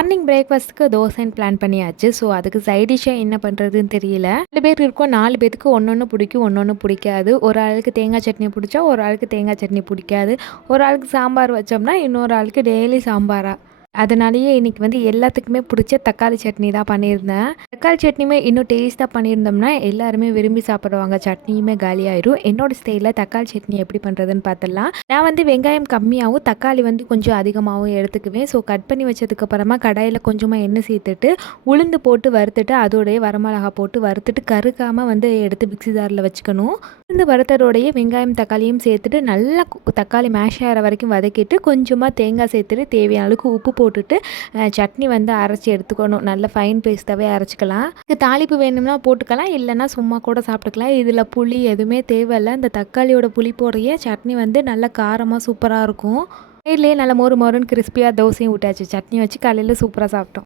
Morning பிரேக்ஃபாஸ்ட்டுக்கு தோசைன்னு plan பண்ணியாச்சு. So, அதுக்கு சைட் டிஷ்ஷா என்ன பண்ணுறதுன்னு தெரியல. 4 பேர் இருக்கோம். 4 பேத்துக்கு ஒன்னொன்னு பிடிக்கும், ஒன்னொன்னு பிடிக்காது. ஒரு ஆளுக்கு தேங்காய் சட்னி பிடிச்சா, ஒரு ஆளுக்கு தேங்காய் சட்னி பிடிக்காது. ஒரு ஆளுக்கு சாம்பார் வச்சோம்னா, இன்னொரு ஆளுக்கு டெய்லி சாம்பாரா. அதனாலேயே இன்றைக்கி வந்து எல்லாத்துக்குமே பிடிச்ச தக்காளி சட்னி தான் பண்ணியிருந்தேன். தக்காளி சட்னியுமே இன்னும் டேஸ்ட்டாக பண்ணியிருந்தோம்னா எல்லாருமே விரும்பி சாப்பிடுவாங்க. சட்னியுமே காலியாயிரும். என்னோட ஸ்டைலில் தக்காளி சட்னி எப்படி பண்ணுறதுன்னு பார்த்துடலாம். நான் வந்து வெங்காயம் கம்மியாகவும் தக்காளி வந்து கொஞ்சம் அதிகமாகவும் எடுத்துக்குவேன். ஸோ கட் பண்ணி வச்சதுக்கப்புறமா கடாயில் கொஞ்சமாக எண்ணெய் சேர்த்துட்டு உளுந்து போட்டு வறுத்துட்டு அதோடைய வரமிளகா போட்டு வறுத்துட்டு கருக்காமல் வந்து எடுத்து மிக்ஸி ஜாரில் வச்சுக்கணும். உளுந்து வறுத்ததோடைய வெங்காயம் தக்காளியும் சேர்த்துட்டு நல்லா தக்காளி மேஷ் ஆகிற வரைக்கும் வதக்கிட்டு கொஞ்சமாக தேங்காய் சேர்த்துட்டு தேவையான அளவுக்கு உப்பு போட்டுட்டு சட்னி வந்து அரைச்சி எடுத்துக்கணும். நல்ல ஃபைன் பேஸ்ட்டாகவே அரைச்சிக்கலாம். இதுக்கு தாளிப்பு வேணும்னா போட்டுக்கலாம், இல்லைன்னா சும்மா கூட சாப்பிட்டுக்கலாம். இதில் புளி எதுவுமே தேவையில்லை. இந்த தக்காளியோட புளிப்போடைய சட்னி வந்து நல்லா காரமாக சூப்பராக இருக்கும். சைட்லேயே நல்ல மொறு மொறுன்னு கிறிஸ்பியாக தோசையும் விட்டாச்சு. சட்னி வச்சு காலையில் சூப்பராக சாப்பிட்டோம்.